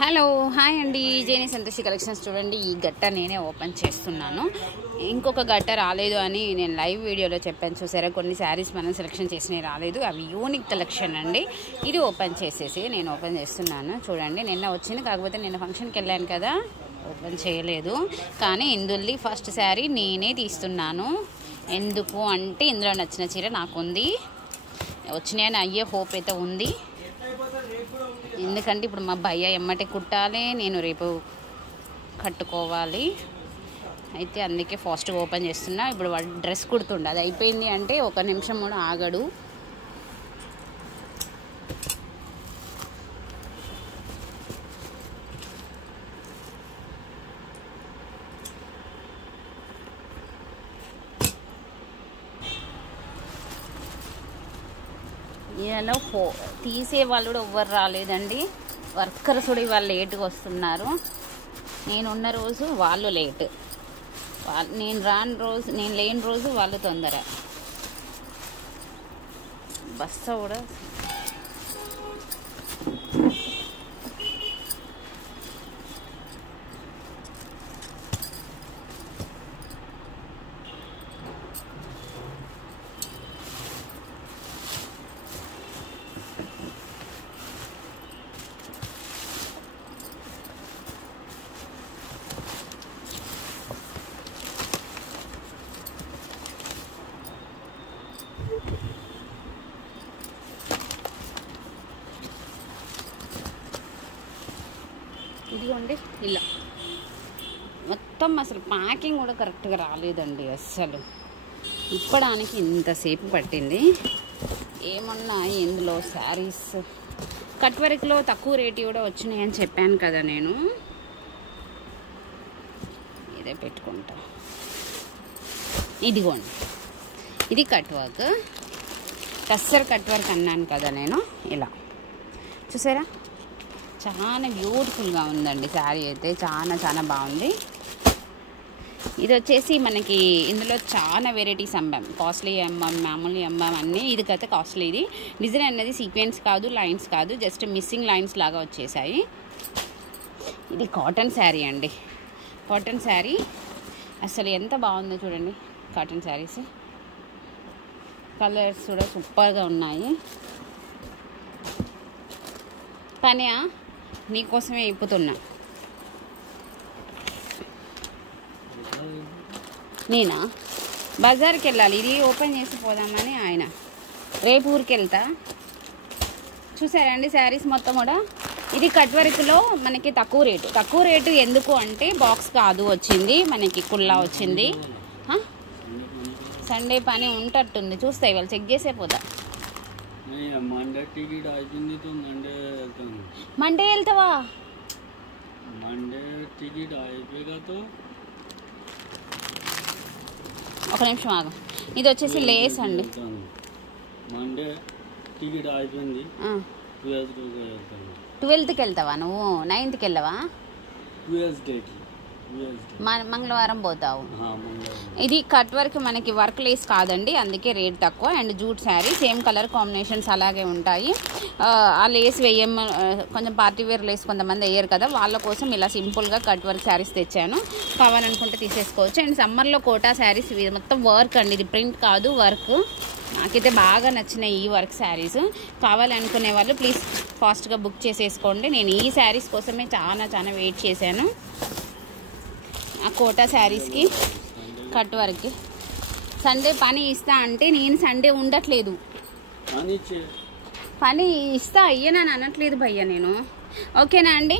Hello hi అండి, జేని Santoshi collections. చూడండి, ఈ గట్ట నేనే ఓపెన్ చేస్తున్నాను. ఇంకొక గట్ట రాలేదు అని నేను లైవ్ వీడియోలో చెప్పాను చూసారా. కొన్ని శారీస్ మనం సెలెక్షన్ చేసినవి రాలేదు, అవి యూనిక్ కలెక్షన్ అండి. ఇది ఓపెన్ చేసేసి నేను ఓపెన్ చేస్తున్నాను. చూడండి, నిన్న వచ్చింది, కాకపోతే నిన్న ఫంక్షన్కి వెళ్ళాను కదా, ఓపెన్ చేయలేదు. కానీ ఇందులో ఫస్ట్ శారీ నేనే తీస్తున్నాను. ఎందుకు అంటే ఇందులో నచ్చిన చీర నాకుంది, వచ్చినాయని అయ్యే హోప్ అయితే ఉంది. ఎందుకంటే ఇప్పుడు మా భయ్య ఎమ్మటే కుట్టాలి, నేను రేపు కట్టుకోవాలి. అయితే అందుకే ఫాస్ట్గా ఓపెన్ చేస్తున్నా. ఇప్పుడు వాడు డ్రెస్ కుడుతుండే, అది అయిపోయింది అంటే ఒక నిమిషం కూడా ఆగడు. ఇలా తీసే వాళ్ళు కూడా ఎవ్వరు రాలేదండి. వర్కర్స్ కూడా ఇవాళ లేట్గా వస్తున్నారు. నేనున్న రోజు వాళ్ళు లేట్, నేను లేని రోజు వాళ్ళు తొందర. బస్సు కూడా ఇదిగోండి. ఇలా మొత్తం అసలు ప్యాకింగ్ కూడా కరెక్ట్గా రాలేదండి. అస్సలు ఇప్పడానికి ఇంతసేపు పట్టింది. ఏమన్నాయి ఇందులో శారీస్ కట్ వర్క్లో తక్కువ రేటు కూడా వచ్చినాయి అని చెప్పాను కదా నేను. ఇదే పెట్టుకుంటా. ఇదిగోండి, ఇది cut work, tussar cut work అన్నాను కదా నేను. ఇలా చూసారా, చాలా బ్యూటిఫుల్గా ఉందండి శారీ అయితే. చాలా బాగుంది. ఇది వచ్చేసి మనకి ఇందులో చాలా వెరైటీస్ అమ్మాం. కాస్ట్లీ అమ్మాం, మామూలు అమ్మాం, అన్నీ. ఇదికైతే కాస్ట్లీ. ఇది డిజైన్ అనేది సీక్వెన్స్ కాదు, లైన్స్ కాదు, జస్ట్ మిస్సింగ్ లైన్స్ లాగా వచ్చేసాయి. ఇది కాటన్ శారీ అండి. కాటన్ శారీ అసలు ఎంత బాగుందో చూడండి. కాటన్ శారీస్ కలర్స్ కూడా సూపర్గా ఉన్నాయి. కానీ నీకోసమే ఇప్పుతున్నా. నేనా బజార్కి వెళ్ళాలి, ఇది ఓపెన్ చేసి పోదామని ఆయన. రేపు ఊరికి వెళ్తా. చూసారండి శారీస్ మొత్తం కూడా. ఇది కట్ వర్క్లో మనకి తక్కువ రేటు ఎందుకు అంటే బాక్స్ కాదు వచ్చింది, మనకి కుల్లా వచ్చింది. సండే పని ఉంటట్టుంది, చూస్తా ఇవాళ చెక్ చేసే పోతా. మండే వెళ్తావా? ఒక నిమిషం ఆగు. ఇది వచ్చేసి లేస్ అండి. మండే టికెట్ అయిపోయింది. 12కి వెళ్తావా నువ్వు? 9కి వెళ్ళవా? మంగళవారం పోతావు. ఇది కట్ వర్క్, మనకి వర్క్ లేస్ కాదండి, అందుకే రేట్ తక్కువ. And jute sari, same colour combinations అలాగే ఉంటాయి. ఆ లేస్ కొంచెం పార్టీ వేర్ లేస్ కొంతమంది వేయరు కదా, వాళ్ళ కోసం ఇలా సింపుల్గా కట్ వర్క్ శారీస్ తెచ్చాను. కావాలనుకుంటే తీసేసుకోవచ్చు. అండ్ సమ్మర్లో కోటా శారీస్, ఇది మొత్తం వర్క్ అండి, ఇది ప్రింట్ కాదు, వర్క్. నాకైతే బాగా నచ్చినాయి ఈ వర్క్ శారీస్. కావాలనుకునే వాళ్ళు ప్లీజ్ ఫాస్ట్గా బుక్ చేసేసుకోండి. నేను ఈ శారీస్ కోసమే చాలా వెయిట్ చేశాను. ఆ కోటా శారీస్కి కట్ వర్క్. సండే పని ఇస్తా అంటే నేను సండే ఉండట్లేదు. పని ఇస్తా అయ్యా, నన్ను అనట్లేదు భయ్య నేను. ఓకేనా అండి?